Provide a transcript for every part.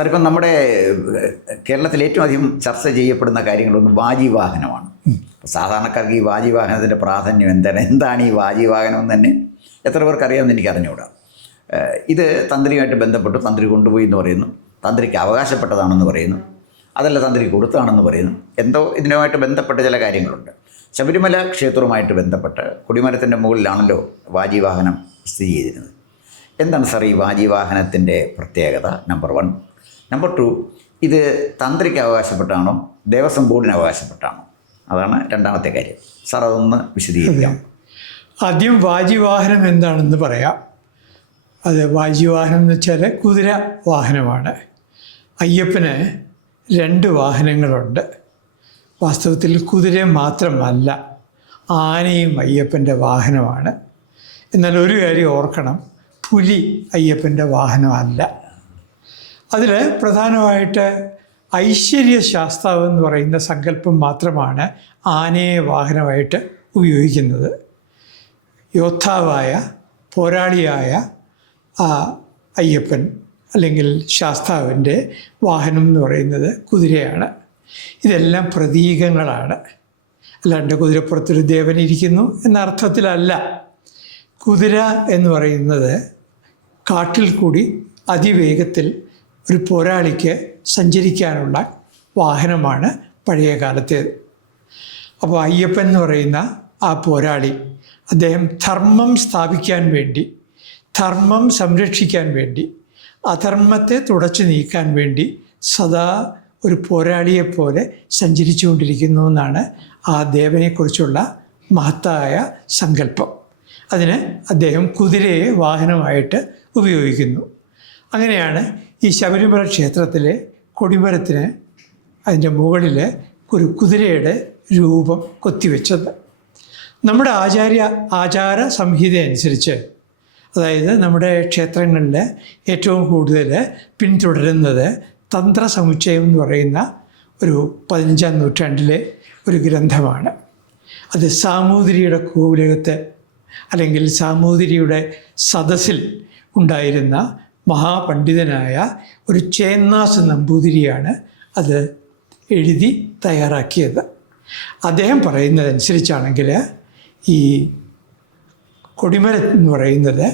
Sir, ഇപ്പം നമ്മുടെ കേരളത്തിൽ ഏറ്റവും അധികം ചർച്ച ചെയ്യപ്പെടുന്ന കാര്യങ്ങളൊന്നും വാജിവാഹനമാണ്. സാധാരണക്കാർക്ക് ഈ വാജിവാഹനത്തിൻ്റെ പ്രാധാന്യം എന്താണ് ഈ വാജിവാഹനം എന്ന് തന്നെ എത്ര പേർക്ക് അറിയാമെന്ന് എനിക്ക് അറിഞ്ഞുകൂടാ. ഇത് തന്ത്രിയുമായിട്ട് ബന്ധപ്പെട്ട് തന്ത്രി കൊണ്ടുപോയി എന്ന് പറയുന്നു, തന്ത്രിക്ക് അവകാശപ്പെട്ടതാണെന്ന് പറയുന്നു, അതല്ല തന്ത്രി കൊടുത്താണെന്ന് പറയുന്നു. എന്തോ ഇതിനുമായിട്ട് ബന്ധപ്പെട്ട ചില കാര്യങ്ങളുണ്ട്. ശബരിമല ക്ഷേത്രവുമായിട്ട് ബന്ധപ്പെട്ട് കൊടിമരത്തിൻ്റെ മുകളിലാണല്ലോ വാജിവാഹനം സ്ഥിതി ചെയ്തിരുന്നത്. എന്താണ് സാർ ഈ വാജിവാഹനത്തിൻ്റെ പ്രത്യേകത? നമ്പർ 1. നമ്പർ 2, ഇത് തന്ത്രിക്ക് അവകാശപ്പെട്ടാണോ ദേവസ്വം ബോർഡിന് അവകാശപ്പെട്ടാണോ? അതാണ് രണ്ടാമത്തെ കാര്യം. സാർ അതൊന്ന് വിശദീകരിക്കാം. ആദ്യം വാജിവാഹനം എന്താണെന്ന് പറയാം. അത് വാജിവാഹനം എന്ന് വെച്ചാൽ കുതിര വാഹനമാണ്. അയ്യപ്പന് 2 വാഹനങ്ങളുണ്ട്. വാസ്തവത്തിൽ കുതിര മാത്രമല്ല, ആനയും അയ്യപ്പൻ്റെ വാഹനമാണ്. എന്നാൽ ഒരു കാര്യം ഓർക്കണം, പുലി അയ്യപ്പൻ്റെ വാഹനമല്ല. അതിൽ പ്രധാനമായിട്ട് ഐശ്വര്യശാസ്താവ് എന്ന് പറയുന്ന സങ്കല്പം മാത്രമാണ് ആനയെ വാഹനമായിട്ട് ഉപയോഗിക്കുന്നത്. യോദ്ധാവായ പോരാളിയായ അയ്യപ്പൻ അല്ലെങ്കിൽ ശാസ്താവിൻ്റെ വാഹനം എന്ന് പറയുന്നത് കുതിരയാണ്. ഇതെല്ലാം പ്രതീകങ്ങളാണ്. അല്ലാണ്ട് കുതിരപ്പുറത്തൊരു ദേവൻ ഇരിക്കുന്നു എന്ന അർത്ഥത്തിലല്ല. കുതിര എന്ന് പറയുന്നത് കാട്ടിൽ കൂടി അതിവേഗത്തിൽ ഒരു പോരാളിക്ക് സഞ്ചരിക്കാനുള്ള വാഹനമാണ് പഴയ കാലത്തേത്. അപ്പോൾ അയ്യപ്പൻ എന്ന് പറയുന്ന ആ പോരാളി, അദ്ദേഹം ധർമ്മം സ്ഥാപിക്കാൻ വേണ്ടി, ധർമ്മം സംരക്ഷിക്കാൻ വേണ്ടി, അധർമ്മത്തെ തുടച്ചു നീക്കാൻ വേണ്ടി സദാ ഒരു പോരാളിയെപ്പോലെ സഞ്ചരിച്ചുകൊണ്ടിരിക്കുന്നു എന്നാണ് ആ ദേവനെക്കുറിച്ചുള്ള മഹത്തായ സങ്കല്പം. അതിന് അദ്ദേഹം കുതിരയെ വാഹനമായിട്ട് ഉപയോഗിക്കുന്നു. അങ്ങനെയാണ് ഈ ശബരിമല ക്ഷേത്രത്തിലെ കൊടിമരത്തിന് അതിൻ്റെ മുകളിൽ ഒരു കുതിരയുടെ രൂപം കൊത്തിവെച്ചത്. നമ്മുടെ ആചാര സംഹിത അനുസരിച്ച്, അതായത് നമ്മുടെ ക്ഷേത്രങ്ങളിൽ ഏറ്റവും കൂടുതൽ പിന്തുടരുന്നത് തന്ത്രസമുച്ചയം എന്ന് പറയുന്ന ഒരു 15-ാം നൂറ്റാണ്ടിലെ ഒരു ഗ്രന്ഥമാണ്. അത് സാമൂതിരിയുടെ കോവിലകത്ത് അല്ലെങ്കിൽ സാമൂതിരിയുടെ സദസ്സിൽ ഉണ്ടായിരുന്ന മഹാപണ്ഡിതനായ ഒരു ചേന്നാസ് നമ്പൂതിരിയാണ് അത് എഴുതി തയ്യാറാക്കിയത്. അദ്ദേഹം പറയുന്നതനുസരിച്ചാണെങ്കിൽ ഈ കൊടിമരം എന്ന് പറയുന്നത്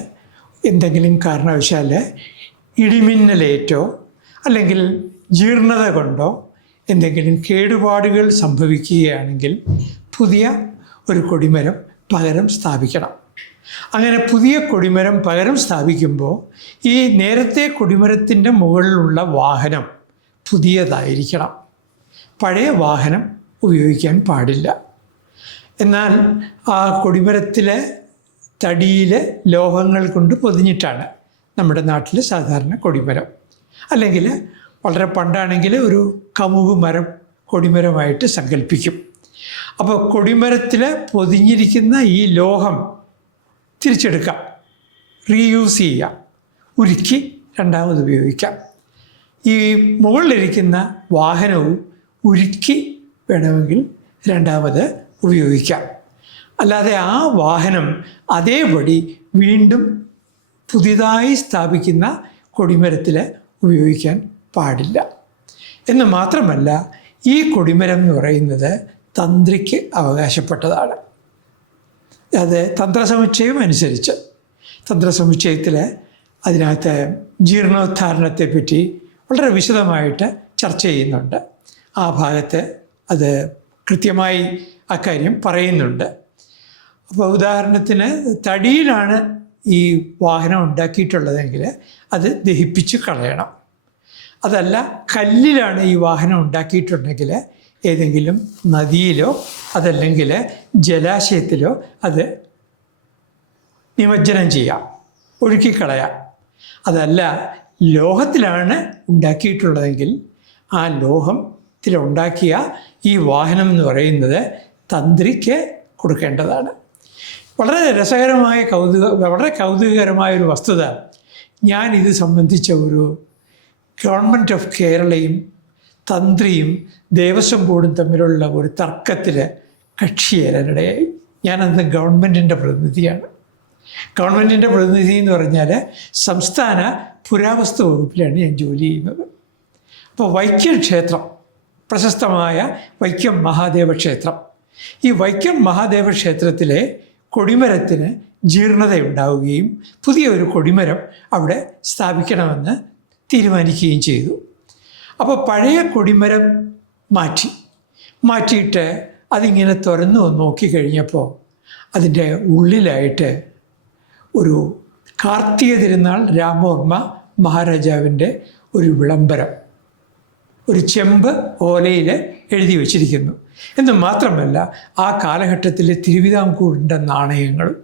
എന്തെങ്കിലും കാരണവശാൽ ഇടിമിന്നലേറ്റോ അല്ലെങ്കിൽ ജീർണത കൊണ്ടോ എന്തെങ്കിലും കേടുപാടുകൾ സംഭവിക്കുകയാണെങ്കിൽ പുതിയ ഒരു കൊടിമരം പകരം സ്ഥാപിക്കണം. അങ്ങനെ പുതിയ കൊടിമരം പകരം സ്ഥാപിക്കുമ്പോൾ ഈ നേരത്തെ കൊടിമരത്തിൻ്റെ മുകളിലുള്ള വാഹനം പുതിയതായിരിക്കണം. പഴയ വാഹനം ഉപയോഗിക്കാൻ പാടില്ല. എന്നാൽ ആ കൊടിമരത്തിലെ തടിയിൽ ലോഹങ്ങൾ കൊണ്ട് പൊതിഞ്ഞിട്ടാണ് നമ്മുടെ നാട്ടിൽ സാധാരണ കൊടിമരം. അല്ലെങ്കിൽ വളരെ പണ്ടാണെങ്കിൽ ഒരു കമുക് മരം കൊടിമരമായിട്ട് സങ്കല്പിക്കും. അപ്പോൾ കൊടിമരത്തിൽ പൊതിഞ്ഞിരിക്കുന്ന ഈ ലോഹം തിരിച്ചെടുക്കാം, റീയൂസ് ചെയ്യാം, ഉരുക്കി രണ്ടാമത് ഉപയോഗിക്കാം. ഈ മുകളിലിരിക്കുന്ന വാഹനവും ഉരുക്കി വേണമെങ്കിൽ രണ്ടാമത് ഉപയോഗിക്കാം. അല്ലാതെ ആ വാഹനം അതേപടി വീണ്ടും പുതിയതായി സ്ഥാപിക്കുന്ന കൊടിമരത്തിൽ ഉപയോഗിക്കാൻ പാടില്ല. എന്ന് മാത്രമല്ല, ഈ കൊടിമരം എന്ന് പറയുന്നത് തന്ത്രിക്ക് അവകാശപ്പെട്ടതാണ്. അത് തന്ത്രസമുച്ചയം അനുസരിച്ച്, തന്ത്രസമുച്ചയത്തിൽ അതിനകത്ത് ജീർണോദ്ധാരണത്തെപ്പറ്റി വളരെ വിശദമായിട്ട് ചർച്ച ചെയ്യുന്നുണ്ട്. ആ ഭാഗത്ത് അത് കൃത്യമായി അക്കാര്യം പറയുന്നുണ്ട്. അപ്പോൾ ഉദാഹരണത്തിന് തടിയിലാണ് ഈ വാഹനം ഉണ്ടാക്കിയിട്ടുള്ളതെങ്കിൽ അത് ദഹിപ്പിച്ച് കളയണം. അതല്ല, കല്ലിലാണ് ഈ വാഹനം ഉണ്ടാക്കിയിട്ടുണ്ടെങ്കിൽ ഏതെങ്കിലും നദിയിലോ അതല്ലെങ്കിൽ ജലാശയത്തിലോ അത് നിമജ്ജനം ചെയ്യാം, ഒഴുക്കിക്കളയാം. അതല്ല, ലോഹത്തിലാണ് ഉണ്ടാക്കിയിട്ടുള്ളതെങ്കിൽ ആ ലോഹത്തിലുണ്ടാക്കിയ ഈ വാഹനം എന്ന് പറയുന്നത് തന്ത്രിക്ക് കൊടുക്കേണ്ടതാണ്. വളരെ രസകരമായ വളരെ കൗതുകകരമായൊരു വസ്തുത, ഞാൻ ഇത് സംബന്ധിച്ച ഒരു ഗവൺമെൻറ് ഓഫ് കേരളയും തന്ത്രിയും ദേവസ്വം ബോർഡും തമ്മിലുള്ള ഒരു തർക്കത്തിൽ കക്ഷിയേരാനിടയായി. ഞാനന്ന് ഗവൺമെൻറ്റിൻ്റെ പ്രതിനിധിയാണ്. ഗവൺമെൻറ്റിൻ്റെ പ്രതിനിധി എന്ന് പറഞ്ഞാൽ സംസ്ഥാന പുരാവസ്തു വകുപ്പിലാണ് ഞാൻ ജോലി ചെയ്യുന്നത്. അപ്പോൾ വൈക്കം ക്ഷേത്രം, പ്രശസ്തമായ വൈക്കം മഹാദേവ ക്ഷേത്രം, ഈ വൈക്കം മഹാദേവ ക്ഷേത്രത്തിലെ കൊടിമരത്തിന് ജീർണതയുണ്ടാവുകയും പുതിയ ഒരു കൊടിമരം അവിടെ സ്ഥാപിക്കണമെന്ന് തീരുമാനിക്കുകയും ചെയ്തു. അപ്പോൾ പഴയ കൊടിമരം മാറ്റിയിട്ട് അതിങ്ങനെ തുറന്നു നോക്കിക്കഴിഞ്ഞപ്പോൾ അതിൻ്റെ ഉള്ളിലായിട്ട് ഒരു കാർത്തിക തിരുനാൾ രാമവർമ്മ മഹാരാജാവിൻ്റെ ഒരു വിളംബരം ഒരു ചെമ്പ് ഓലയിൽ എഴുതി വച്ചിരിക്കുന്നു. എന്ന് മാത്രമല്ല ആ കാലഘട്ടത്തിലെ തിരുവിതാംകൂറിൻ്റെ നാണയങ്ങളും.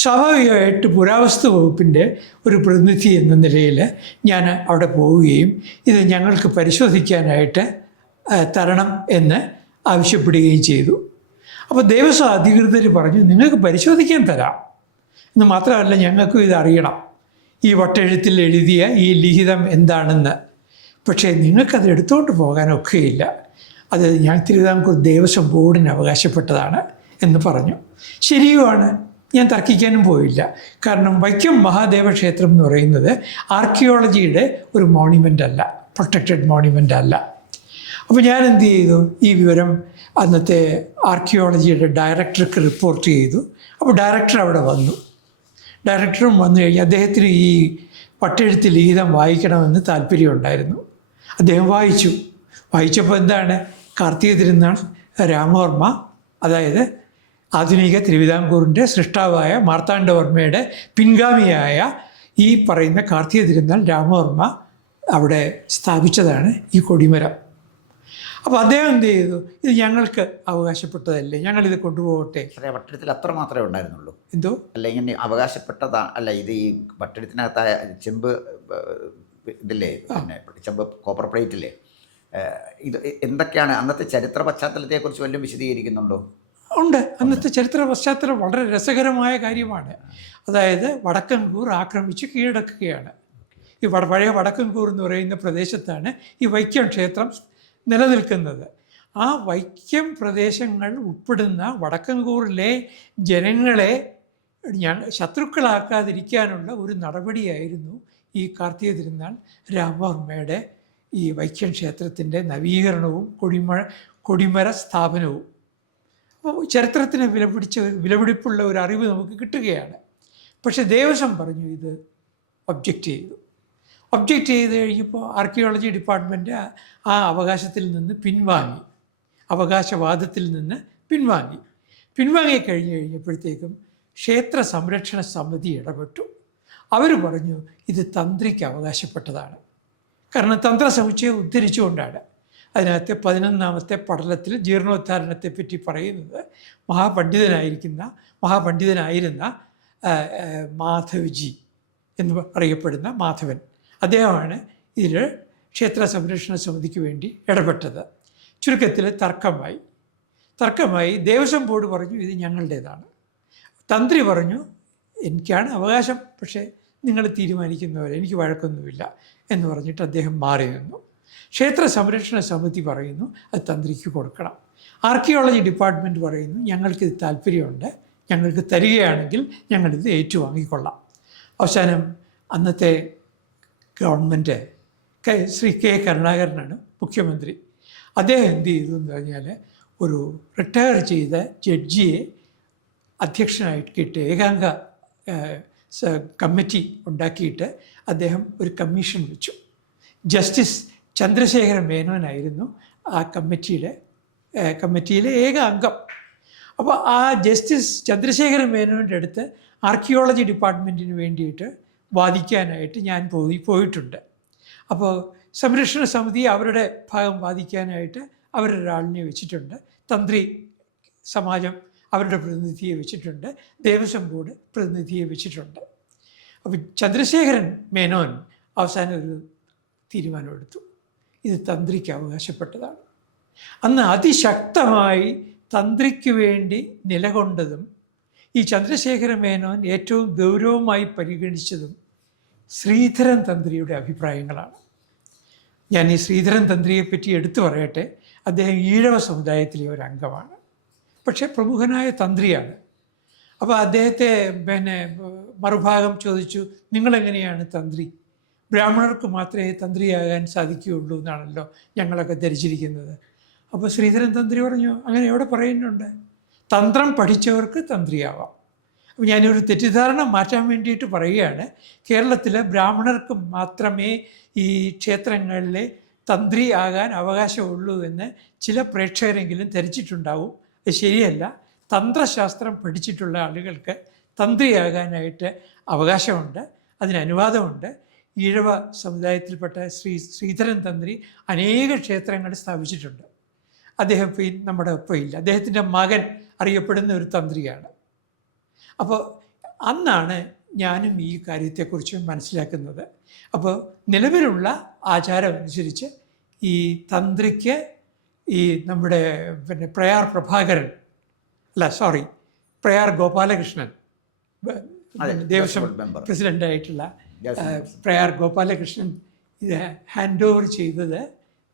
സ്വാഭാവികമായിട്ട് പുരാവസ്തു വകുപ്പിൻ്റെ ഒരു പ്രതിനിധി എന്ന നിലയിൽ ഞാൻ അവിടെ പോവുകയും ഇത് ഞങ്ങൾക്ക് പരിശോധിക്കാനായിട്ട് തരണം എന്ന് ആവശ്യപ്പെടുകയും ചെയ്തു. അപ്പോൾ ദേവസ്വം അധികൃതർ പറഞ്ഞു, നിങ്ങൾക്ക് പരിശോധിക്കാൻ തരാം, എന്ന് മാത്രമല്ല ഞങ്ങൾക്കും ഇത് അറിയണം, ഈ വട്ടെഴുത്തിൽ എഴുതിയ ഈ ലിഖിതം എന്താണെന്ന്. പക്ഷേ നിങ്ങൾക്കത് എടുത്തുകൊണ്ട് പോകാനൊക്കെയില്ല, അത് ഞാൻ തിരുവിതാംകൂർ ദേവസ്വം ബോർഡിന് അവകാശപ്പെട്ടതാണ് എന്ന് പറഞ്ഞു. ശരിയുമാണ്, ഞാൻ തർക്കിക്കാനും പോയില്ല. കാരണം വൈക്കം മഹാദേവ ക്ഷേത്രം എന്ന് പറയുന്നത് ആർക്കിയോളജിയുടെ ഒരു മോണ്യുമെൻ്റ് അല്ല, പ്രൊട്ടക്റ്റഡ് മോണ്യുമെൻ്റ് അല്ല. അപ്പോൾ ഞാൻ എന്ത് ചെയ്തു, ഈ വിവരം അന്നത്തെ ആർക്കിയോളജിയുടെ ഡയറക്ടർക്ക് റിപ്പോർട്ട് ചെയ്തു. അപ്പോൾ ഡയറക്ടർ അവിടെ വന്നു. ഡയറക്ടറും വന്നു കഴിഞ്ഞ് അദ്ദേഹത്തിന് ഈ വട്ടെഴുത്ത് ലിഖിതം വായിക്കണമെന്ന് താല്പര്യമുണ്ടായിരുന്നു. അദ്ദേഹം വായിച്ചപ്പോൾ എന്താണ്, കാർത്തിക തിരുനാൾ രാമവർമ്മ, അതായത് ആധുനിക തിരുവിതാംകൂറിൻ്റെ സൃഷ്ടാവായ മാർത്താണ്ഡവർമ്മയുടെ പിൻഗാമിയായ ഈ പറയുന്ന കാർത്തിക തിരുനാൾ രാമവർമ്മ അവിടെ സ്ഥാപിച്ചതാണ് ഈ കൊടിമരം. അപ്പോൾ അദ്ദേഹം എന്ത് ചെയ്തു, ഇത് ഞങ്ങൾക്ക് അവകാശപ്പെട്ടതല്ലേ, ഞങ്ങളിത് കൊണ്ടുപോകട്ടെ. വട്ടെഴുത്തിൽ അത്ര മാത്രമേ ഉണ്ടായിരുന്നുള്ളൂ. എന്തോ അല്ല, ഇങ്ങനെ അവകാശപ്പെട്ടതാ അല്ല, ഇത് ഈ വട്ടെഴുത്തിനകത്തായ ചെമ്പ് ഇതില്ലേ, പിന്നെ ചെമ്പ് കോപ്പർ പ്ലേറ്റില്ലേ, ഇത് എന്തൊക്കെയാണ് അന്നത്തെ ചരിത്ര പശ്ചാത്തലത്തെക്കുറിച്ച് വല്ലതും വിശദീകരിക്കുന്നുണ്ടോ? ഉണ്ട്. അന്നത്തെ ചരിത്ര പശ്ചാത്തലം വളരെ രസകരമായ കാര്യമാണ്. അതായത് വടക്കൻകൂർ ആക്രമിച്ച് കീഴടക്കുകയാണ്. ഈ പഴയ വടക്കൻകൂർ എന്ന് പറയുന്ന പ്രദേശത്താണ് ഈ വൈക്കം ക്ഷേത്രം നിലനിൽക്കുന്നത്. ആ വൈക്കം പ്രദേശങ്ങൾ ഉൾപ്പെടുന്ന വടക്കൻകൂറിലെ ജനങ്ങളെ ശത്രുക്കളാക്കാതിരിക്കാനുള്ള ഒരു നടപടിയായിരുന്നു ഈ കാർത്തിക തിരുനാൾ രാമവർമ്മയുടെ ഈ വൈക്കം ക്ഷേത്രത്തിൻ്റെ നവീകരണവും കൊടിമര സ്ഥാപനവും. അപ്പോൾ ചരിത്രത്തിന് വിലപിടിപ്പുള്ള ഒരു അറിവ് നമുക്ക് കിട്ടുകയാണ്. പക്ഷേ ദേവസ്വം പറഞ്ഞു ഇത് ഒബ്ജക്റ്റ് ചെയ്ത് കഴിഞ്ഞപ്പോൾ ആർക്കിയോളജി ഡിപ്പാർട്ട്മെൻറ്റ് ആ അവകാശത്തിൽ നിന്ന് പിൻവാങ്ങി, അവകാശവാദത്തിൽ നിന്ന് പിൻവാങ്ങി കഴിഞ്ഞപ്പോഴത്തേക്കും ക്ഷേത്ര സംരക്ഷണ സമിതി ഇടപെട്ടു. അവർ പറഞ്ഞു ഇത് തന്ത്രിക്ക് അവകാശപ്പെട്ടതാണ്. കാരണം തന്ത്രസമുച്ചയം ഉദ്ധരിച്ചുകൊണ്ടാണ് അതിനകത്തെ 11ാമത്തെ പടലത്തിൽ ജീർണോദ്ധാരണത്തെപ്പറ്റി പറയുന്നത്. മഹാപണ്ഡിതനായിരുന്ന മാധവ്ജി എന്ന് പറയപ്പെടുന്ന മാധവൻ, അദ്ദേഹമാണ് ഇതിൽ ക്ഷേത്ര സംരക്ഷണ സമിതിക്ക് വേണ്ടി ഇടപെട്ടത്. ചുരുക്കത്തിൽ തർക്കമായി ദേവസ്വം ബോർഡ് പറഞ്ഞു ഇത് ഞങ്ങളുടേതാണ്. തന്ത്രി പറഞ്ഞു എനിക്കാണ് അവകാശം, പക്ഷേ നിങ്ങൾ തീരുമാനിക്കുന്നവരെ, എനിക്ക് വഴക്കൊന്നുമില്ല എന്ന് പറഞ്ഞിട്ട് അദ്ദേഹം മാറി നിന്നു. ക്ഷേത്ര സംരക്ഷണ സമിതി പറയുന്നു അത് തന്ത്രിക്ക് കൊടുക്കണം. ആർക്കിയോളജി ഡിപ്പാർട്ട്മെൻറ്റ് പറയുന്നു ഞങ്ങൾക്കിത് താല്പര്യമുണ്ട്, ഞങ്ങൾക്ക് തരികയാണെങ്കിൽ ഞങ്ങളിത് ഏറ്റുവാങ്ങിക്കൊള്ളാം. അവസാനം അന്നത്തെ ഗവൺമെൻറ് ശ്രീ കെ കരുണാകരനാണ് മുഖ്യമന്ത്രി. അദ്ദേഹം എന്ത് ചെയ്തു എന്ന് പറഞ്ഞാൽ ഒരു റിട്ടയർ ചെയ്ത ജഡ്ജിയെ അധ്യക്ഷനായിട്ട് ഏകാംഗ കമ്മിറ്റി ഉണ്ടാക്കിയിട്ട് അദ്ദേഹം ഒരു കമ്മീഷൻ വെച്ചു. ജസ്റ്റിസ് ചന്ദ്രശേഖര മേനോനായിരുന്നു ആ കമ്മിറ്റിയിലെ ഏക അംഗം. അപ്പോൾ ആ ജസ്റ്റിസ് ചന്ദ്രശേഖര മേനോൻ്റെ അടുത്ത് ആർക്കിയോളജി ഡിപ്പാർട്ട്മെൻറ്റിന് വേണ്ടിയിട്ട് വാദിക്കാനായിട്ട് ഞാൻ പോയിട്ടുണ്ട്. അപ്പോൾ സംരക്ഷണ സമിതി അവരുടെ ഭാഗം വാദിക്കാനായിട്ട് അവരൊരാളിനെ വെച്ചിട്ടുണ്ട്, തന്ത്രി സമാജം അവരുടെ പ്രതിനിധിയെ വെച്ചിട്ടുണ്ട്, ദേവസ്വം ബോർഡ് പ്രതിനിധിയെ വെച്ചിട്ടുണ്ട്. അപ്പോൾ ചന്ദ്രശേഖരൻ മേനോൻ അവസാനം ഒരു തീരുമാനമെടുത്തു, ഇത് തന്ത്രിക്ക് അവകാശപ്പെട്ടതാണ്. അന്ന് അതിശക്തമായി തന്ത്രിക്ക് വേണ്ടി നിലകൊണ്ടതും ഈ ചന്ദ്രശേഖര മേനോൻ ഏറ്റവും ഗൗരവമായി പരിഗണിച്ചതും ശ്രീധരൻ തന്ത്രിയുടെ അഭിപ്രായങ്ങളാണ്. ഞാൻ ഈ ശ്രീധരൻ തന്ത്രിയെപ്പറ്റി എടുത്തു പറയട്ടെ. അദ്ദേഹം ഈഴവ സമുദായത്തിലെ ഒരു അംഗമാണ്, പക്ഷേ പ്രമുഖനായ തന്ത്രിയാണ്. അപ്പോൾ അദ്ദേഹത്തെ മറുഭാഗം ചോദിച്ചു, നിങ്ങളെങ്ങനെയാണ് തന്ത്രി, ബ്രാഹ്മണർക്ക് മാത്രമേ തന്ത്രിയാകാൻ സാധിക്കുകയുള്ളൂ എന്നാണല്ലോ ഞങ്ങളൊക്കെ ധരിച്ചിരിക്കുന്നത്. അപ്പോൾ ശ്രീധരൻ തന്ത്രി പറഞ്ഞു, അങ്ങനെ എവിടെ പറയുന്നുണ്ട്? തന്ത്രം പഠിച്ചവർക്ക് തന്ത്രിയാവാം. അപ്പോൾ ഞാനൊരു തെറ്റിദ്ധാരണ മാറ്റാൻ വേണ്ടിയിട്ട് പറയുകയാണ്, കേരളത്തിലെ ബ്രാഹ്മണർക്ക് മാത്രമേ ഈ ക്ഷേത്രങ്ങളിലെ തന്ത്രി ആകാൻ അവകാശമുള്ളൂ എന്ന് ചില പ്രേക്ഷകരെങ്കിലും ധരിച്ചിട്ടുണ്ടാവും. അത് ശരിയല്ല. തന്ത്രശാസ്ത്രം പഠിച്ചിട്ടുള്ള ആളുകൾക്ക് തന്ത്രിയാകാനായിട്ട് അവകാശമുണ്ട്, അതിന് അനുവാദമുണ്ട്. ഈഴവ സമുദായത്തിൽപ്പെട്ട ശ്രീധരൻ തന്ത്രി അനേക ക്ഷേത്രങ്ങൾ സ്ഥാപിച്ചിട്ടുണ്ട്. അദ്ദേഹം നമ്മുടെ ഒപ്പം ഇല്ല. അദ്ദേഹത്തിൻ്റെ മകൻ അറിയപ്പെടുന്ന ഒരു തന്ത്രിയാണ്. അപ്പോൾ അന്നാണ് ഞാനും ഈ കാര്യത്തെക്കുറിച്ച് മനസ്സിലാക്കുന്നത്. അപ്പോൾ നിലവിലുള്ള ആചാരം അനുസരിച്ച് ഈ തന്ത്രിക്ക് ഈ നമ്മുടെ പ്രയാർ പ്രഭാകരൻ പ്രയാർ ഗോപാലകൃഷ്ണൻ, ദേവസ്വം പ്രസിഡൻ്റായിട്ടുള്ള പ്രയാർ ഗോപാലകൃഷ്ണൻ ഇത് ഹാൻഡ് ഓവർ ചെയ്തത്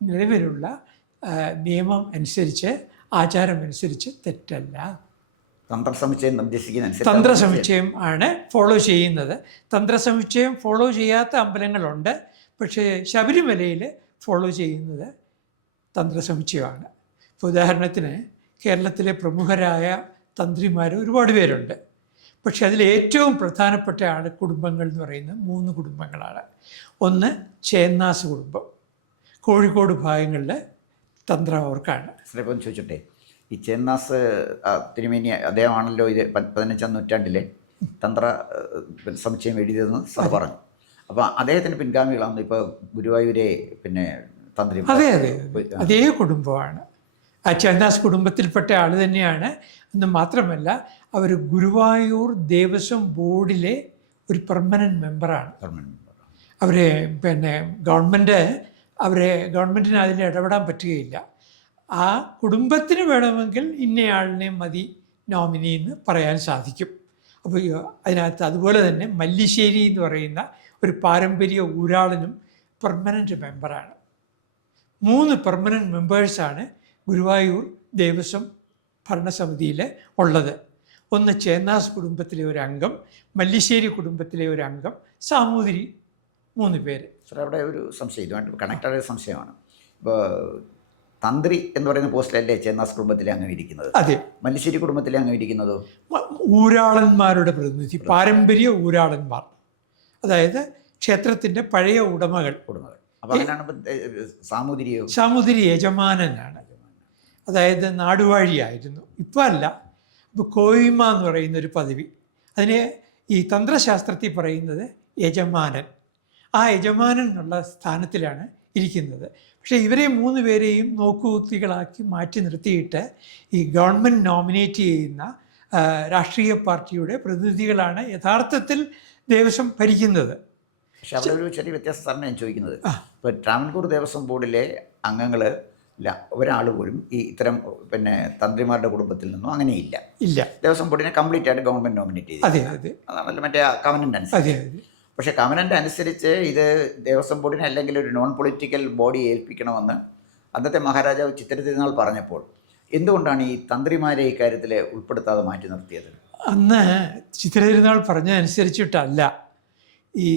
നിലവിലുള്ള നിയമം അനുസരിച്ച്, ആചാരം അനുസരിച്ച് തെറ്റല്ല. തന്ത്രസമുച്ചയം ആണ് ഫോളോ ചെയ്യുന്നത്. തന്ത്രസമുച്ചയം ഫോളോ ചെയ്യാത്ത അമ്പലങ്ങളുണ്ട്, പക്ഷേ ശബരിമലയിൽ ഫോളോ ചെയ്യുന്നത് തന്ത്രസമുച്ചയമാണ്. ഇപ്പോൾ ഉദാഹരണത്തിന് കേരളത്തിലെ പ്രമുഖരായ തന്ത്രിമാർ ഒരുപാട് പേരുണ്ട്. പക്ഷേ അതിൽ ഏറ്റവും പ്രധാനപ്പെട്ട കുടുംബങ്ങൾ എന്ന് പറയുന്നത് 3 കുടുംബങ്ങളാണ്. ഒന്ന് ചേന്നാസ് കുടുംബം, കോഴിക്കോട് ഭാഗങ്ങളിലെ തന്ത്രം അവർക്കാണ്. ചോദിച്ചോട്ടെ, ഈ ചേന്നാസ് തിരുമേനി അദ്ദേഹമാണല്ലോ ഇത് 15ാം നൂറ്റാണ്ടിലെ തന്ത്ര സമുച്ചയം എഴുതിയതെന്ന് സാർ പറഞ്ഞു. അപ്പോൾ അദ്ദേഹത്തിൻ്റെ പിൻഗാമികളാണ് ഇപ്പോൾ ഗുരുവായൂരെ തന്ത്രി. അതെ, അതേ കുടുംബമാണ്. ആ ചേന്നാസ് കുടുംബത്തിൽപ്പെട്ട ആൾ തന്നെയാണ്. എന്ന് മാത്രമല്ല, അവർ ഗുരുവായൂർ ദേവസ്വം ബോർഡിലെ ഒരു പെർമനൻറ്റ് മെമ്പറാണ്. അവരെ ഗവൺമെൻറ്റിന് അതിൽ ഇടപെടാൻ പറ്റുകയില്ല. ആ കുടുംബത്തിന് വേണമെങ്കിൽ ഇന്നയാളിനെ മതി നോമിനി എന്ന് പറയാൻ സാധിക്കും. അപ്പോൾ അതിനകത്ത് അതുപോലെ തന്നെ മല്ലിശ്ശേരി എന്ന് പറയുന്ന ഒരു പാരമ്പര്യ ഊരാളനും പെർമനൻറ്റ് മെമ്പറാണ്. 3 പെർമനൻറ്റ് മെമ്പേഴ്സാണ് ഗുരുവായൂർ ദേവസ്വം ഭരണസമിതിയിൽ ഉള്ളത്. ഒന്ന് ചേന്നാസ് കുടുംബത്തിലെ ഒരു അംഗം, മല്ലിശ്ശേരി കുടുംബത്തിലെ ഒരു അംഗം, സാമൂതിരി, 3 പേര്. സാർ, അവിടെ ഒരു സംശയം, ഇതുമായിട്ട് കണക്റ്റഡ് സംശയമാണ്. ഇപ്പോൾ തന്ത്രി എന്ന് പറയുന്ന പോസ്റ്റിലല്ലേ ചേന്നാസ് കുടുംബത്തിലെ അംഗം ഇരിക്കുന്നത്? അതെ. മല്ലിശ്ശേരി കുടുംബത്തിലെ അംഗം ഇരിക്കുന്നതോ? ഊരാളന്മാരുടെ പ്രതിനിധി, പാരമ്പര്യ ഊരാളന്മാർ, അതായത് ക്ഷേത്രത്തിൻ്റെ പഴയ ഉടമകൾ. അപ്പോൾ അങ്ങനെയാണ് സാമൂതിരി യജമാനനാണ്, അതായത് നാടുവാഴിയായിരുന്നു. ഇപ്പോൾ അല്ല. ഇപ്പോൾ കോയിമ എന്ന് പറയുന്നൊരു പദവി, അതിനെ ഈ തന്ത്രശാസ്ത്രത്തിൽ പറയുന്നത് യജമാനൻ. ആ യജമാനൻ എന്നുള്ള സ്ഥാനത്തിലാണ് ഇരിക്കുന്നത്. പക്ഷേ ഇവരെ 3 പേരെയും നോക്കുകുത്തികളാക്കി മാറ്റി നിർത്തിയിട്ട് ഈ ഗവൺമെൻറ് നോമിനേറ്റ് ചെയ്യുന്ന രാഷ്ട്രീയ പാർട്ടിയുടെ പ്രതിനിധികളാണ് യഥാർത്ഥത്തിൽ ദേവസ്വം ഭരിക്കുന്നത്. പക്ഷെ അവിടെ ഒരു ചെറിയ വ്യത്യാസം സാറിന് ഞാൻ ചോദിക്കുന്നത്, ഇപ്പോൾ ട്രാവൻകൂർ ദേവസ്വം ബോർഡിലെ അംഗങ്ങൾ ഒരാൾ പോലും ഈ ഇത്തരം തന്ത്രിമാരുടെ കുടുംബത്തിൽ നിന്നും അങ്ങനെയില്ല. ദേവസ്വം ബോർഡിനെ കംപ്ലീറ്റ് ആയിട്ട് ഗവൺമെൻറ് നോമിനേറ്റ് ചെയ്തു. അതാണല്ലോ മറ്റേ കവനൻ്റ് അനുസരിച്ച്. പക്ഷേ കവനൻ്റ് അനുസരിച്ച് ഇത് ദേവസ്വം ബോർഡിനെ അല്ലെങ്കിൽ ഒരു നോൺ പൊളിറ്റിക്കൽ ബോഡി ഏൽപ്പിക്കണമെന്ന് അന്നത്തെ മഹാരാജാവ് ചിത്തിരതിരുനാൾ പറഞ്ഞപ്പോൾ എന്തുകൊണ്ടാണ് ഈ തന്ത്രിമാരെ ഇക്കാര്യത്തിൽ ഉൾപ്പെടുത്താതെ മാറ്റി നിർത്തിയത്? അന്ന് ചിത്തിരതിരുനാൾ പറഞ്ഞതനുസരിച്ചിട്ടല്ല. ഈ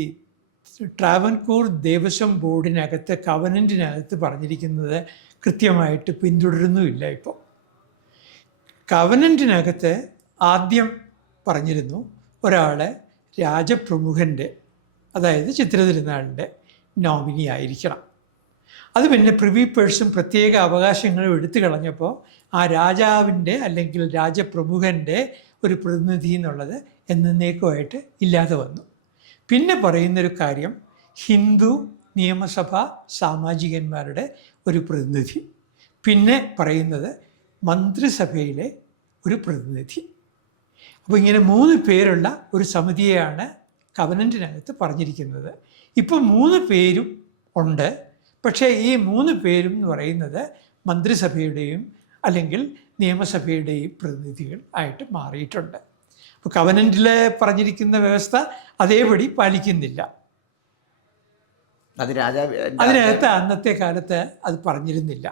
ട്രാവൻകൂർ ദേവസ്വം ബോർഡിനകത്ത് കവനൻറ്റിനകത്ത് പറഞ്ഞിരിക്കുന്നത് കൃത്യമായിട്ട് പിന്തുടരുന്നുമില്ല. ഇപ്പോൾ കവനൻറ്റിനകത്ത് ആദ്യം പറഞ്ഞിരുന്നു ഒരാൾ രാജപ്രമുഖൻ്റെ, അതായത് ചിത്തിരതിരുനാളിൻ്റെ നോമിനി ആയിരിക്കണം. അത് പിന്നെ പ്രിവി പേഴ്സും പ്രത്യേക അവകാശങ്ങളും എടുത്തു കളഞ്ഞപ്പോൾ ആ രാജാവിൻ്റെ അല്ലെങ്കിൽ രാജപ്രമുഖൻ്റെ ഒരു പ്രതിനിധി എന്നുള്ളത് എന്നേക്കുമായിട്ട് ഇല്ലാതെ വന്നു. പിന്നെ പറയുന്നൊരു കാര്യം, ഹിന്ദു നിയമസഭ സാമാജികന്മാരുടെ ഒരു പ്രതിനിധി, പിന്നെ പറയുന്നത് മന്ത്രിസഭയിലെ ഒരു പ്രതിനിധി. അപ്പോൾ ഇങ്ങനെ 3 പേരുള്ള ഒരു സമിതിയെയാണ് കവനൻറ്റിനകത്ത് പറഞ്ഞിരിക്കുന്നത്. ഇപ്പോൾ 3 പേരും ഉണ്ട്. പക്ഷേ ഈ 3 പേരും എന്ന് പറയുന്നത് മന്ത്രിസഭയുടെയും അല്ലെങ്കിൽ നിയമസഭയുടെയും പ്രതിനിധികൾ ആയിട്ട് മാറിയിട്ടുണ്ട്. അപ്പോൾ കവനൻറ്റിൽ പറഞ്ഞിരിക്കുന്ന വ്യവസ്ഥ അതേപടി പാലിക്കുന്നില്ല. അതിനകത്ത് അന്നത്തെ കാലത്ത് അത് പറഞ്ഞിരുന്നില്ല.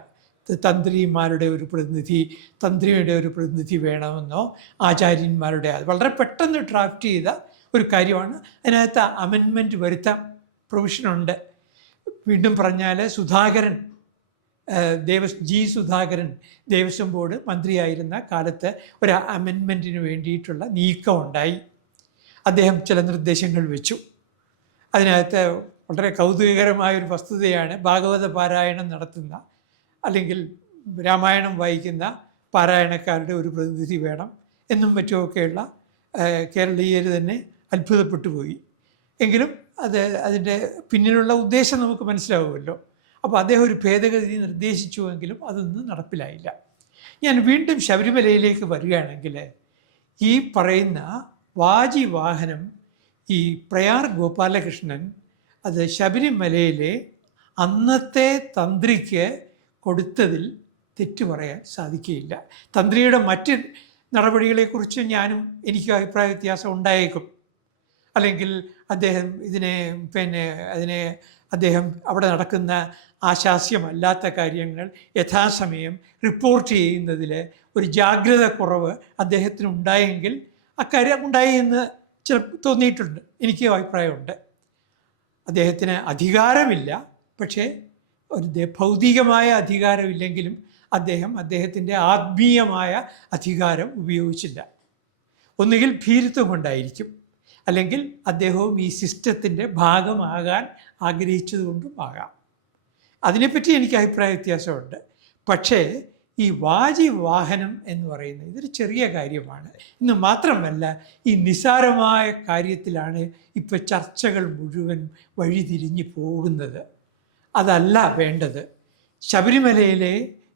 തന്ത്രിമാരുടെ ഒരു പ്രതിനിധി, തന്ത്രിയുടെ ഒരു പ്രതിനിധി വേണമെന്നോ ആചാര്യന്മാരുടെ, അത് വളരെ പെട്ടെന്ന് ഡ്രാഫ്റ്റ് ചെയ്ത ഒരു കാര്യമാണ്. അതിനകത്ത് അമെൻമെൻറ്റ് വരുത്താൻ പ്രൊവിഷനുണ്ട്. വീണ്ടും പറഞ്ഞാൽ സുധാകരൻ, ജി സുധാകരൻ ദേവസ്വം ബോർഡ് മന്ത്രിയായിരുന്ന കാലത്ത് ഒരു അമെൻമെൻറ്റിന് വേണ്ടിയിട്ടുള്ള നീക്കമുണ്ടായി. അദ്ദേഹം ചില നിർദ്ദേശങ്ങൾ വെച്ചു. അതിനകത്ത് വളരെ കൗതുകകരമായൊരു വസ്തുതയാണ്, ഭാഗവത പാരായണം നടത്തുന്ന അല്ലെങ്കിൽ രാമായണം വായിക്കുന്ന പാരായണക്കാരുടെ ഒരു പ്രതിനിധി വേണം എന്നും മറ്റുമൊക്കെയുള്ള കേരളീയർ തന്നെ അത്ഭുതപ്പെട്ടു പോയി. എങ്കിലും അതിൻ്റെ പിന്നിലുള്ള ഉദ്ദേശം നമുക്ക് മനസ്സിലാവുമല്ലോ. അപ്പോൾ അദ്ദേഹം ഒരു ഭേദഗതി നിർദ്ദേശിച്ചുവെങ്കിലും അതൊന്നും നടപ്പിലായില്ല. ഞാൻ വീണ്ടും ശബരിമലയിലേക്ക് വരികയാണെങ്കിൽ, ഈ പറയുന്ന വാജി വാഹനം ഈ പ്രയാർ ഗോപാലകൃഷ്ണൻ അത് ശബരിമലയിലെ അന്നത്തെ തന്ത്രിക്ക് കൊടുത്തതിൽ തെറ്റു പറയാൻ സാധിക്കുകയില്ല. തന്ത്രിയുടെ മറ്റ് നടപടികളെക്കുറിച്ച് എനിക്ക് അഭിപ്രായ വ്യത്യാസം ഉണ്ടായേക്കും. അല്ലെങ്കിൽ അദ്ദേഹം അദ്ദേഹം അവിടെ നടക്കുന്ന ആശാസ്യമല്ലാത്ത കാര്യങ്ങൾ യഥാസമയം റിപ്പോർട്ട് ചെയ്യുന്നതിൽ ഒരു ജാഗ്രത കുറവ് അദ്ദേഹത്തിന് ഉണ്ടായെങ്കിൽ അക്കാര്യം ഉണ്ടായി എന്ന് തോന്നിയിട്ടുണ്ട്. എനിക്ക് അഭിപ്രായമുണ്ട്. അദ്ദേഹത്തിന് അധികാരമില്ല, പക്ഷേ ഒരു ഭൗതികമായ അധികാരമില്ലെങ്കിലും അദ്ദേഹത്തിൻ്റെ ആത്മീയമായ അധികാരം ഉപയോഗിച്ചില്ല. ഒന്നുകിൽ ഭീരുത്വം കൊണ്ടായിരിക്കും, അല്ലെങ്കിൽ അദ്ദേഹവും ഈ സിസ്റ്റത്തിൻ്റെ ഭാഗമാകാൻ ആഗ്രഹിച്ചതുകൊണ്ടും ആകാം. അതിനെപ്പറ്റി എനിക്ക് അഭിപ്രായ വ്യത്യാസമുണ്ട്. പക്ഷേ ഈ വാജി വാഹനം എന്ന് പറയുന്നത് ഇതൊരു ചെറിയ കാര്യമാണ്. ഇന്ന് മാത്രമല്ല, ഈ നിസ്സാരമായ കാര്യത്തിലാണ് ഇപ്പോൾ ചർച്ചകൾ മുഴുവൻ വഴിതിരിഞ്ഞ് പോകുന്നത്. അതല്ല വേണ്ടത്.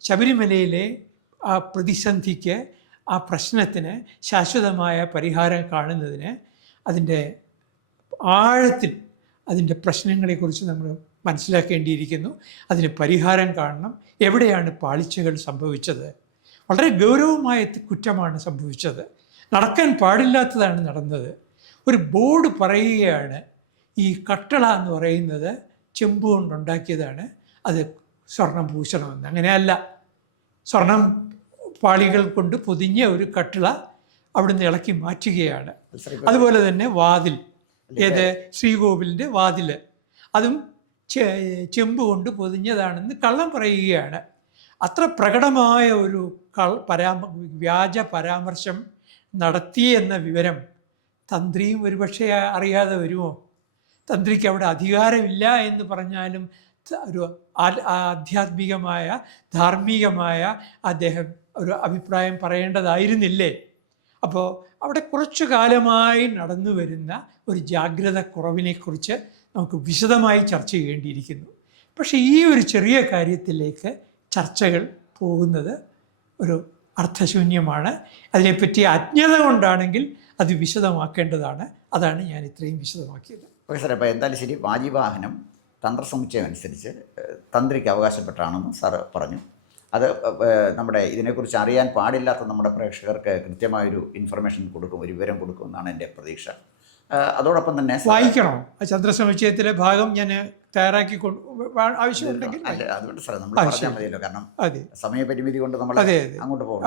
ശബരിമലയിലെ ആ പ്രതിസന്ധിക്ക്, ആ പ്രശ്നത്തിന് ശാശ്വതമായ പരിഹാരം കാണുന്നതിന് അതിൻ്റെ ആഴത്തിൽ അതിൻ്റെ പ്രശ്നങ്ങളെക്കുറിച്ച് നമ്മൾ മനസ്സിലാക്കേണ്ടിയിരിക്കുന്നു. അതിന് പരിഹാരം കാണണം. എവിടെയാണ് പാളിച്ചകൾ സംഭവിച്ചത്? വളരെ ഗൗരവമായ കുറ്റമാണ് സംഭവിച്ചത്. നടക്കാൻ പാടില്ലാത്തതാണ് നടന്നത്. ഒരു ബോർഡ് പറയുകയാണ് ഈ കട്ടള എന്ന് പറയുന്നത് ചെമ്പ് കൊണ്ടുണ്ടാക്കിയതാണ്, അത് സ്വർണം പൂശണമെന്ന്. അങ്ങനെയല്ല. സ്വർണം പാളികൾ കൊണ്ട് പൊതിഞ്ഞ ഒരു കട്ടിള അവിടുന്ന് ഇളക്കി മാറ്റുകയാണ്. അതുപോലെ തന്നെ വാതിൽ, ശ്രീകോവിലിൻ്റെ വാതിൽ, അതും ചെമ്പ് കൊണ്ട് പൊതിഞ്ഞതാണെന്ന് കള്ളം പറയുകയാണ്. അത്ര പ്രകടമായ ഒരു വ്യാജ പരാമർശം നടത്തി എന്ന വിവരം തന്ത്രിയും ഒരുപക്ഷെ അറിയാതെ വരുമോ? തന്ത്രിക്ക് അവിടെ അധികാരമില്ല എന്ന് പറഞ്ഞാലും ഒരു ആധ്യാത്മികമായ ധാർമ്മികമായ അദ്ദേഹം ഒരു അഭിപ്രായം പറയേണ്ടതായിരുന്നില്ലേ? അപ്പോൾ അവിടെ കുറച്ചു കാലമായി നടന്നു വരുന്ന ഒരു ജാഗ്രത കുറവിനെക്കുറിച്ച് നമുക്ക് വിശദമായി ചർച്ച ചെയ്യേണ്ടിയിരിക്കുന്നു. പക്ഷേ ഈ ഒരു ചെറിയ കാര്യത്തിലേക്ക് ചർച്ചകൾ പോകുന്നത് ഒരു അർത്ഥശൂന്യമാണ്. അതിനെപ്പറ്റി അജ്ഞത കൊണ്ടാണെങ്കിൽ അത് വിശദമാക്കേണ്ടതാണ്. അതാണ് ഞാൻ ഇത്രയും വിശദമാക്കിയത്. ഓക്കെ സാർ, അപ്പോൾ എന്തായാലും ശരി, വാജിവാഹനം തന്ത്രസമുച്ചയം അനുസരിച്ച് തന്ത്രിക്ക് അവകാശപ്പെട്ടാണെന്ന് സാറ് പറഞ്ഞു. അത് നമ്മുടെ ഇതിനെക്കുറിച്ച് അറിയാൻ പാടില്ലാത്ത നമ്മുടെ പ്രേക്ഷകർക്ക് കൃത്യമായൊരു ഇൻഫർമേഷൻ കൊടുക്കും, ഒരു വിവരം കൊടുക്കുമെന്നാണ് എൻ്റെ പ്രതീക്ഷ. അതോടൊപ്പം തന്നെ വായിക്കണോ ചന്ദ്രസമുച്ചയത്തിലെ ഭാഗം? ഞാൻ തയ്യാറാക്കി ആവശ്യമുണ്ടെങ്കിൽ അല്ല, അതുകൊണ്ട് സാറേ നമ്മൾ പറഞ്ഞാൽ മതിയല്ലോ, കാരണം സമയപരിമിതി കൊണ്ട് നമ്മൾ അങ്ങോട്ട് പോകും.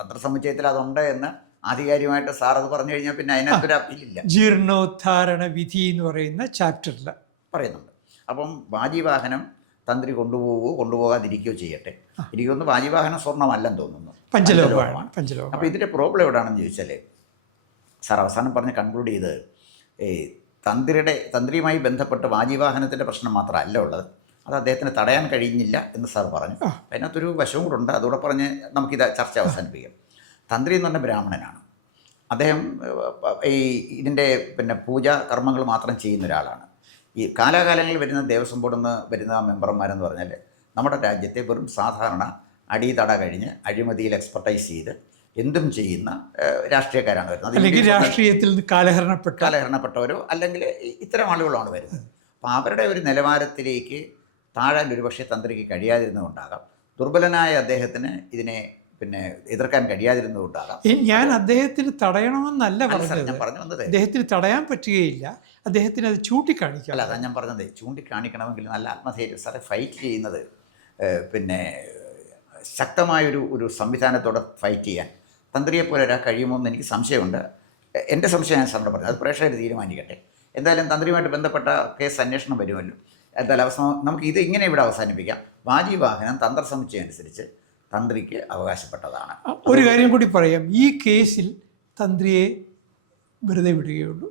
തന്ത്രസമുച്ചയത്തിൽ അതുണ്ട് എന്ന് ആധികാരികമായിട്ട് സാർ അത് പറഞ്ഞു കഴിഞ്ഞാൽ പിന്നെ അതിനകത്തൊരു അപ്പീലില്ല. ജീർണോദ്ധാരണ വിധി എന്ന് പറയുന്ന ചാപ്റ്ററിൽ പറയുന്നുണ്ട്. അപ്പം വാജിവാഹനം തന്ത്രി കൊണ്ടുപോകാതിരിക്കുകയോ ചെയ്യട്ടെ. എനിക്കൊന്ന് വാജിവാഹനം സ്വർണ്ണമല്ലെന്ന് തോന്നുന്നു, പഞ്ചലോഹമാണ്. അപ്പോൾ ഇതിൻ്റെ പ്രോബ്ലം എവിടെയാണെന്ന് ചോദിച്ചാൽ, സാർ അവസാനം പറഞ്ഞ് കൺക്ലൂഡ് ചെയ്ത് തന്ത്രിയുമായി ബന്ധപ്പെട്ട് വാജിവാഹനത്തിൻ്റെ പ്രശ്നം മാത്രമല്ല ഉള്ളത്, അത് അദ്ദേഹത്തിന് തടയാൻ കഴിഞ്ഞില്ല എന്ന് സാർ പറഞ്ഞു. അതിനകത്തൊരു വശവും കൂടെ ഉണ്ട്, അതുകൂടെ പറഞ്ഞ് നമുക്കിത് ചർച്ച അവസാനിപ്പിക്കാം. തന്ത്രി എന്ന് പറഞ്ഞ ബ്രാഹ്മണനാണ്. അദ്ദേഹം ഇതിൻ്റെ പൂജാ കർമ്മങ്ങൾ മാത്രം ചെയ്യുന്ന ഒരാളാണ്. ഈ കാലാകാലങ്ങളിൽ വരുന്ന ദേവസ്വം ബോർഡിൽ നിന്ന് വരുന്ന മെമ്പർമാരെന്ന് പറഞ്ഞാൽ നമ്മുടെ രാജ്യത്തെ വെറും സാധാരണ അടിതട കഴിഞ്ഞ് അഴിമതിയിൽ എക്സ്പെർട്ടൈസ് ചെയ്ത് എന്തും ചെയ്യുന്ന രാഷ്ട്രീയക്കാരാണ് വരുന്നത്. അല്ലെങ്കിൽ രാഷ്ട്രീയത്തിൽ കാലഹരണപ്പെട്ടവരോ അല്ലെങ്കിൽ ഇത്തരം ആളുകളാണ് വരുന്നത്. അപ്പോൾ അവരുടെ ഒരു നിലവാരത്തിലേക്ക് താഴാൻ ഒരുപക്ഷെ തന്ത്രിക്ക് കഴിയാതിരുന്നതുകൊണ്ടാകാം, ദുർബലനായ അദ്ദേഹത്തിന് ഇതിനെ എതിർക്കാൻ കഴിയാതിരുന്നതുകൊണ്ടാകാം. ഞാൻ അദ്ദേഹത്തിന് തടയണമെന്നല്ല പറഞ്ഞത്. ഞാൻ പറഞ്ഞു വന്നത് അദ്ദേഹത്തിന് തടയാൻ പറ്റുകയില്ല, അദ്ദേഹത്തിന് അത് ചൂണ്ടിക്കാണിക്കാം. അല്ല, അതാണ് ഞാൻ പറഞ്ഞത്. ചൂണ്ടിക്കാണിക്കണമെങ്കിൽ നല്ല ആത്മധൈര്യം സാറെ ഫൈറ്റ് ചെയ്യുന്നത് ശക്തമായൊരു സംവിധാനത്തോടെ ഫൈറ്റ് ചെയ്യാൻ തന്ത്രിയെപ്പോലെ ഒരാൾ കഴിയുമോ എന്ന് എനിക്ക് സംശയമുണ്ട്. എൻ്റെ സംശയം ഞാൻ സാറിനോട് പറഞ്ഞു, അത് പ്രേക്ഷകർ തീരുമാനിക്കട്ടെ. എന്തായാലും തന്ത്രിയുമായിട്ട് ബന്ധപ്പെട്ട കേസ് അന്വേഷണം വരുമല്ലോ. എന്തായാലും നമുക്ക് ഇത് ഇങ്ങനെ ഇവിടെ അവസാനിപ്പിക്കാം. വാജിവാഹനം തന്ത്രസമുച്ചയം അനുസരിച്ച് തന്ത്രിക്ക് അവകാശപ്പെട്ടതാണ്. ഒരു കാര്യം കൂടി പറയാം, ഈ കേസിൽ തന്ത്രിയെ വെറുതെ വിടുകയുള്ളൂ.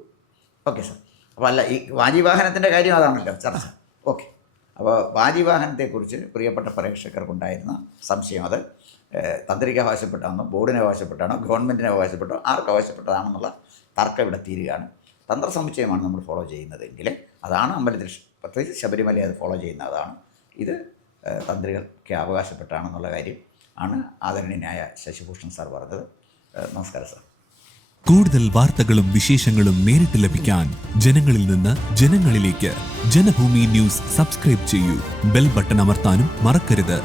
Okay sir. അപ്പോൾ അല്ല, ഈ വാജിവാഹനത്തിൻ്റെ കാര്യം അതാണല്ലോ ചർച്ച. ഓക്കെ. അപ്പോൾ വാജിവാഹനത്തെക്കുറിച്ച് പ്രിയപ്പെട്ട പ്രേക്ഷകർക്കുണ്ടായിരുന്ന സംശയം, അത് തന്ത്രിക്ക് അവകാശപ്പെട്ടാണോ, ബോർഡിന് അവകാശപ്പെട്ടാണോ, ഗവൺമെൻറ്റിന് അവകാശപ്പെട്ടോ, ആർക്ക് അവകാശപ്പെട്ടതാണെന്നുള്ള തർക്കം ഇവിടെ തീരുകയാണ്. തന്ത്രസമുച്ചയമാണ് നമ്മൾ ഫോളോ ചെയ്യുന്നതെങ്കിൽ അതാണ് അമ്പലത്തിൽ, പ്രത്യേകിച്ച് ശബരിമല അത് ഫോളോ ചെയ്യുന്നതാണ്. ഇത് തന്ത്രികൾക്ക് അവകാശപ്പെട്ടാണെന്നുള്ള കാര്യം ആണ് ആദരണീയനായ ശശിഭൂഷൺ സാർ പറഞ്ഞത്. നമസ്കാരം സാർ. കൂടുതൽ വാർത്തകളും വിശേഷങ്ങളും നേരിട്ട് ലഭിക്കാൻ ജനങ്ങളിൽ നിന്ന് ജനങ്ങളിലേക്ക് ജനഭൂമി ന്യൂസ് സബ്സ്ക്രൈബ് ചെയ്യൂ. ബെൽ ബട്ടൺ അമർത്താനും മറക്കരുത്.